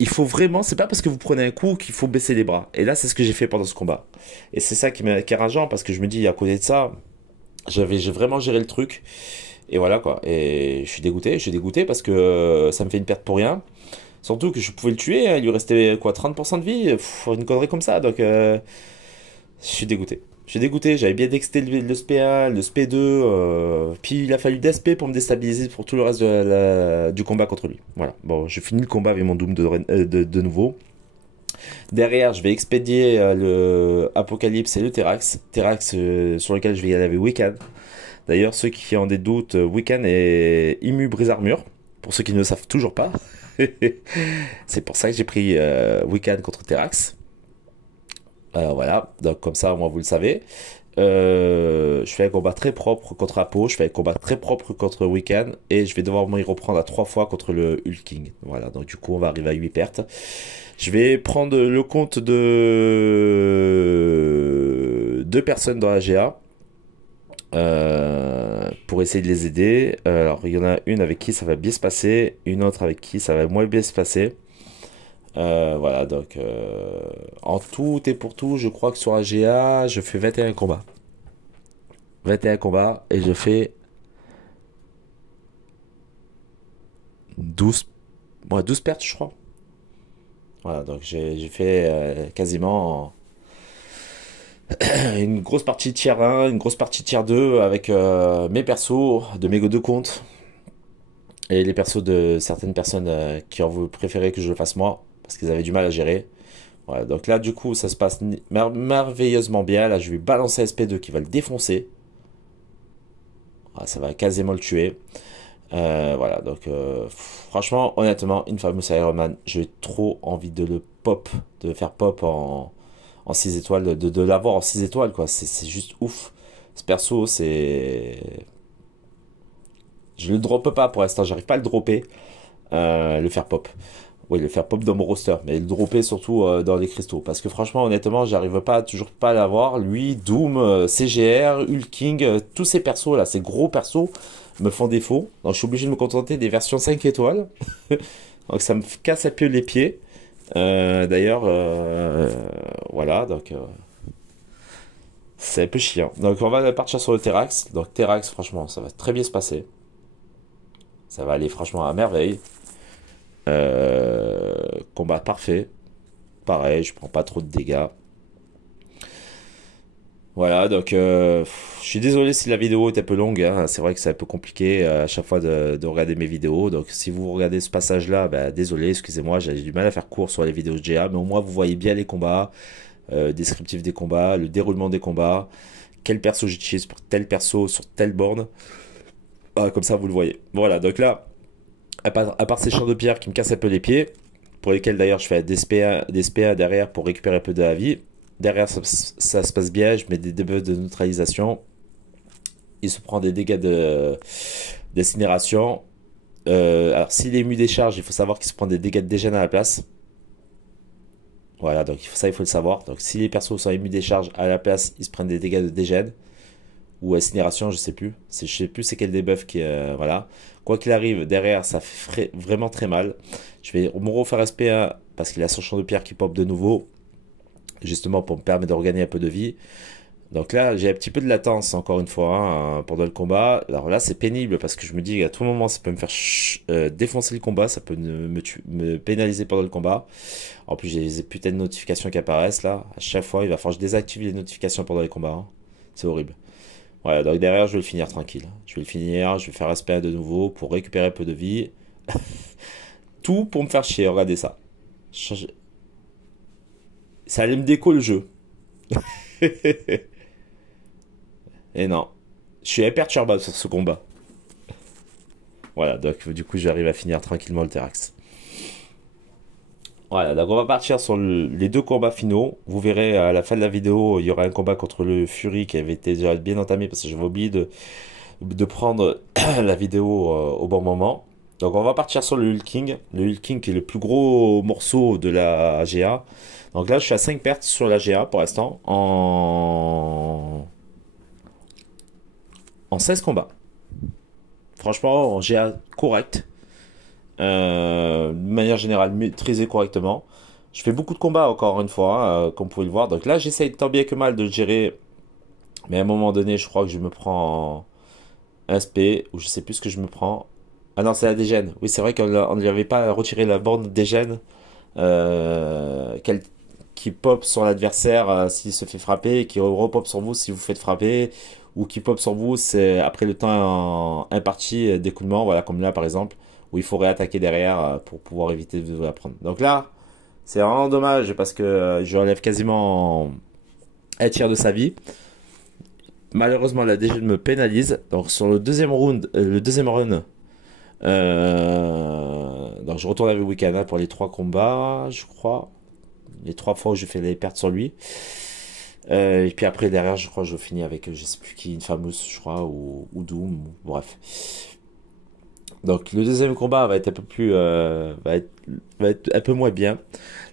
il faut vraiment, c'est pas parce que vous prenez un coup qu'il faut baisser les bras. Et là, c'est ce que j'ai fait pendant ce combat. Et c'est ça qui est rageant parce que je me dis, à côté de ça, j'ai vraiment géré le truc. Et voilà quoi. Et je suis dégoûté parce que ça me fait une perte pour rien. Surtout que je pouvais le tuer, hein, il lui restait quoi, 30% de vie, une connerie comme ça. Donc je suis dégoûté. Je suis dégoûté, j'avais bien dexté le SP1, le SP2, puis il a fallu d'SP pour me déstabiliser pour tout le reste du combat contre lui. Voilà, bon, je finis le combat avec mon Doom de nouveau. Derrière, je vais expédier le Apocalypse et le Terax. Terax sur lequel je vais y aller avec Wiccan. D'ailleurs, ceux qui ont des doutes, Wiccan est immu brise armure. Pour ceux qui ne le savent toujours pas. C'est pour ça que j'ai pris Wiccan contre Terax. Alors voilà, donc comme ça, moi vous le savez. Je fais un combat très propre contre Apo, je fais un combat très propre contre Wiccan, et je vais devoir m'y reprendre à 3 fois contre le Hulking. Voilà, donc du coup on va arriver à 8 pertes. Je vais prendre le compte de 2 personnes dans la GA. Pour essayer de les aider. Alors il y en a une avec qui ça va bien se passer, une autre avec qui ça va moins bien se passer. Voilà, donc en tout et pour tout, je crois que sur AGA, je fais 21 combats. 21 combats et je fais 12, ouais, 12 pertes, je crois. Voilà, donc j'ai fait quasiment une grosse partie tier 1, une grosse partie tier 2 avec mes persos de mes deux comptes. Et les persos de certaines personnes qui ont préféré que je le fasse moi, parce qu'ils avaient du mal à gérer. Voilà, donc là, du coup, ça se passe merveilleusement bien. Là, je vais balancer SP2 qui va le défoncer. Ah, ça va quasiment le tuer. Voilà, donc franchement, honnêtement, Infamous Iron Man, j'ai trop envie de le pop, de faire pop en 6 étoiles, de l'avoir en 6 étoiles, quoi. C'est juste ouf. Ce perso, c'est... Je le droppe pas pour l'instant, j'arrive pas à le dropper, le faire pop. Oui, le faire pop dans mon roster, mais le dropper surtout dans les cristaux. Parce que franchement, honnêtement, j'arrive pas, toujours pas à l'avoir. Lui, Doom, CGR, Hulking, tous ces persos là, ces gros persos, me font défaut. Donc je suis obligé de me contenter des versions 5 étoiles. Donc ça me casse un peu les pieds. D'ailleurs, voilà, donc c'est un peu chiant. Donc on va partir sur le Terrax. Donc Terrax, franchement, ça va très bien se passer. Ça va aller franchement à merveille. Combat parfait. Pareil, je prends pas trop de dégâts. Voilà, donc je suis désolé si la vidéo est un peu longue, hein. C'est vrai que c'est un peu compliqué à chaque fois de regarder mes vidéos. Donc si vous regardez ce passage-là, bah, désolé, excusez-moi, j'ai du mal à faire court sur les vidéos de GA, mais au moins vous voyez bien les combats, descriptif des combats, le déroulement des combats, quel perso j'utilise pour tel perso sur telle borne. Ah, comme ça vous le voyez. Voilà, donc là, à part ces champs de pierre qui me cassent un peu les pieds, pour lesquels d'ailleurs je fais des SPA derrière pour récupérer un peu de la vie. Derrière ça se passe bien, je mets des debuffs de neutralisation. Il se prend des dégâts d'incinération. Alors s'il est ému des charges, il faut savoir qu'il se prend des dégâts de dégène à la place. Voilà, donc ça il faut le savoir. Donc si les persos sont émus des charges à la place, ils se prennent des dégâts de dégène. Ou incinération, je sais plus. Je sais plus c'est quel debuff qui voilà. Quoi qu'il arrive, derrière ça fait vraiment très mal. Je vais me refaire SP1 parce qu'il a son champ de pierre qui pop de nouveau. Justement pour me permettre de regagner un peu de vie. Donc là, j'ai un petit peu de latence encore une fois hein, pendant le combat. Alors là, c'est pénible parce que je me dis qu'à tout moment, ça peut me faire défoncer le combat, ça peut me pénaliser pendant le combat. En plus, j'ai les putains de notifications qui apparaissent là. À chaque fois, il va falloir que je désactive les notifications pendant les combats, hein. C'est horrible. Voilà, donc derrière, je vais le finir tranquille. Je vais le finir, je vais faire SP1 de nouveau pour récupérer un peu de vie. Tout pour me faire chier, regardez ça. Ça allait me déco le jeu. Et non. Je suis imperturbable sur ce combat. Voilà, donc du coup j'arrive à finir tranquillement le Terrax. Voilà, donc on va partir sur les deux combats finaux. Vous verrez à la fin de la vidéo, il y aura un combat contre le Fury qui avait été déjà bien entamé parce que j'avais oublié de prendre la vidéo au bon moment. Donc on va partir sur le Hulking. Le Hulking qui est le plus gros morceau de la GA. Donc là je suis à 5 pertes sur la GA pour l'instant en 16 combats. Franchement, en GA correct. De manière générale, maîtrisé correctement. Je fais beaucoup de combats encore une fois, comme vous pouvez le voir. Donc là, j'essaye tant bien que mal de le gérer. Mais à un moment donné, je crois que je me prends un SP, ou je sais plus ce que je me prends. Ah non, c'est la dégène. Oui, c'est vrai qu'on ne lui avait pas retiré la borne dégène qui pop sur l'adversaire s'il se fait frapper, et qui repop sur vous si vous faites frapper, ou qui pop sur vous c'est après le temps imparti d'écoulement, voilà, comme là par exemple, où il faut réattaquer derrière pour pouvoir éviter de vous la prendre. Donc là, c'est vraiment dommage parce que je enlève quasiment un tiers de sa vie. Malheureusement, la DG me pénalise. Donc sur le deuxième round, donc je retourne avec Wicana pour les 3 combats, je crois. Les 3 fois où je fais les pertes sur lui. Et puis après, derrière, je crois que je finis avec, je sais plus qui, Infamous, je crois, ou Doom, bref. Donc le deuxième combat va être un peu plus, va être un peu moins bien.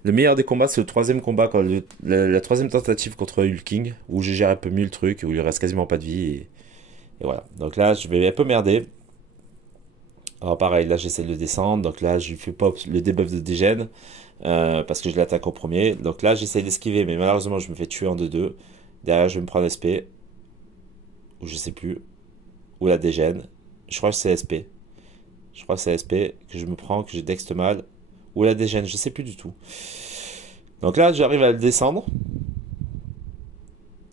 Le meilleur des combats, c'est le troisième combat, quand la troisième tentative contre Hulking, où je gère un peu mieux le truc, où il reste quasiment pas de vie, et voilà. Donc là, je vais un peu merder. Alors pareil, là j'essaie de le descendre, donc là je lui fais pop le debuff de dégène, parce que je l'attaque au premier. Donc là j'essaie d'esquiver, mais malheureusement je me fais tuer en 2-2. Derrière je vais me prendre SP, ou je sais plus, ou la dégène. Je crois que c'est SP. Je crois que c'est SP que je me prends, que j'ai dexte mal, ou la dégène, je sais plus du tout. Donc là j'arrive à le descendre,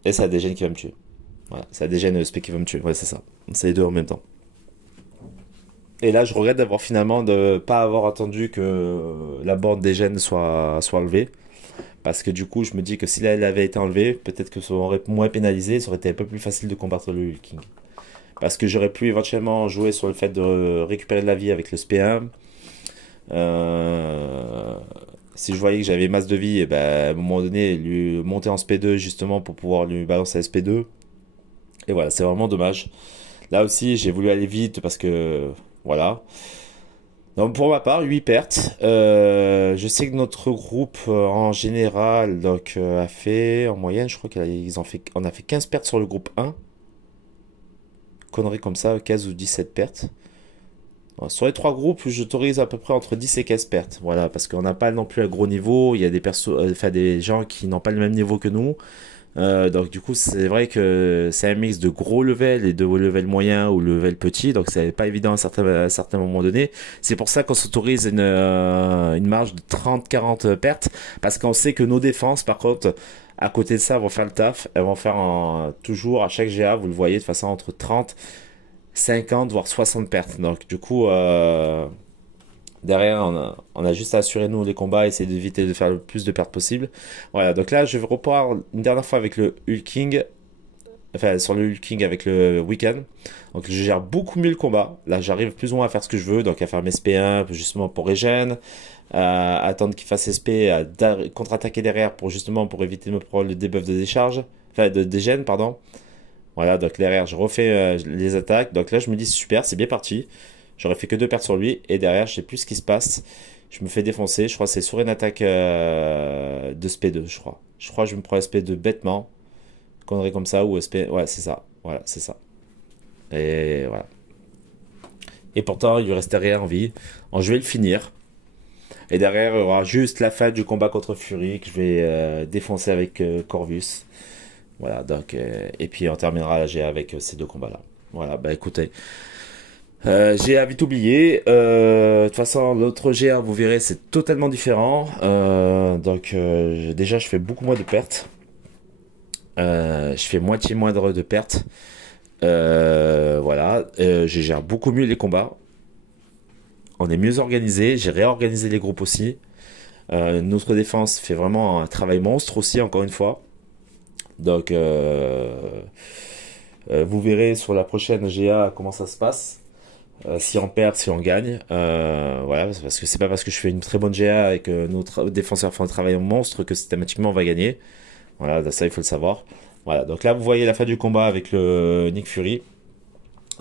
et c'est la dégène qui va me tuer. Voilà, c'est la dégène et le SP qui va me tuer, ouais c'est ça. C'est les deux en même temps. Et là, je regrette d'avoir finalement de pas avoir attendu que la borne des gènes soit enlevée. Parce que du coup, je me dis que si elle avait été enlevée, peut-être que ça aurait moins pénalisé, ça aurait été un peu plus facile de combattre le Hulking. Parce que j'aurais pu éventuellement jouer sur le fait de récupérer de la vie avec le SP1. Euh, Si je voyais que j'avais masse de vie, et ben, à un moment donné, lui monter en SP2 justement pour pouvoir lui balancer SP2. Et voilà, c'est vraiment dommage. Là aussi, j'ai voulu aller vite parce que voilà. Donc pour ma part, 8 pertes. Je sais que notre groupe en général a fait en moyenne, je crois on a fait 15 pertes sur le groupe 1. Conneries comme ça, 15 ou 17 pertes. Sur les trois groupes, j'autorise à peu près entre 10 et 15 pertes. Voilà, parce qu'on n'a pas non plus un gros niveau. Il y a des enfin, des gens qui n'ont pas le même niveau que nous. Donc du coup, c'est vrai que c'est un mix de gros level et de level moyen ou level petit. Donc c'est pas évident à certains moments donnés. C'est pour ça qu'on s'autorise une marge de 30-40 pertes. Parce qu'on sait que nos défenses, par contre, à côté de ça, vont faire le taf. Elles vont faire toujours à chaque GA, vous le voyez, de façon entre 30 50 voire 60 pertes. Donc du coup, derrière, on a juste à assurer nous les combats, essayer d'éviter de faire le plus de pertes possible. Voilà, donc là, je vais repartir une dernière fois avec le Hulking, enfin sur le Hulking avec le Weekend. Donc je gère beaucoup mieux le combat. Là, j'arrive plus ou moins à faire ce que je veux, donc à faire mes SP1 justement pour régène, à attendre qu'il fasse SP, à contre-attaquer derrière pour éviter de me prendre le debuff de décharge, enfin de dégène, pardon. Voilà, donc derrière, je refais les attaques. Donc là, je me dis super, c'est bien parti. J'aurais fait que 2 pertes sur lui. Et derrière, je sais plus ce qui se passe. Je me fais défoncer. Je crois que c'est sur une attaque de SP2, je crois. Je crois que je me prends SP2 bêtement. Connerie comme ça, ou SP... Ouais, c'est ça. Voilà, c'est ça. Et voilà. Et pourtant, il lui restait rien en vie. Alors, je vais le finir. Et derrière, il y aura juste la fin du combat contre Fury que je vais défoncer avec Corvus. Voilà, donc, et puis on terminera la GA avec ces deux combats-là. Voilà, bah écoutez, GA vite oublié. De toute façon, l'autre GA, vous verrez, c'est totalement différent. Déjà, je fais beaucoup moins de pertes. Je fais moitié moindre de pertes. Voilà, je gère beaucoup mieux les combats. On est mieux organisé. J'ai réorganisé les groupes aussi. Notre défense fait vraiment un travail monstre aussi, encore une fois. Donc, vous verrez sur la prochaine GA comment ça se passe. Si on perd, si on gagne. Voilà, parce que c'est pas parce que je fais une très bonne GA et que notre défenseur fait un travail monstre que systématiquement on va gagner. Voilà, ça il faut le savoir. Voilà, donc là vous voyez la fin du combat avec le Nick Fury.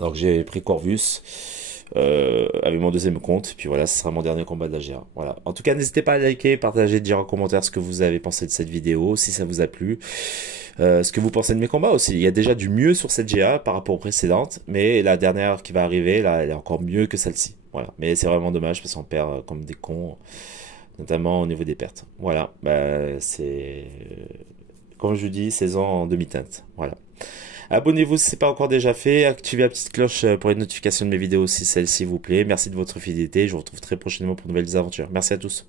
Donc j'ai pris Corvus avec mon deuxième compte. Puis voilà, ce sera mon dernier combat de la GA. Voilà. En tout cas, n'hésitez pas à liker, partager, dire en commentaire ce que vous avez pensé de cette vidéo, si ça vous a plu. Ce que vous pensez de mes combats aussi. Il y a déjà du mieux sur cette GA par rapport aux précédentes, mais la dernière qui va arriver, là, elle est encore mieux que celle-ci. Voilà. Mais c'est vraiment dommage parce qu'on perd comme des cons, notamment au niveau des pertes. Voilà. Bah, c'est, comme je vous dis, saison en demi-teinte. Voilà. Abonnez-vous si ce n'est pas encore déjà fait. Activez la petite cloche pour les notifications de mes vidéos si celle-ci vous plaît. Merci de votre fidélité. Je vous retrouve très prochainement pour de nouvelles aventures. Merci à tous.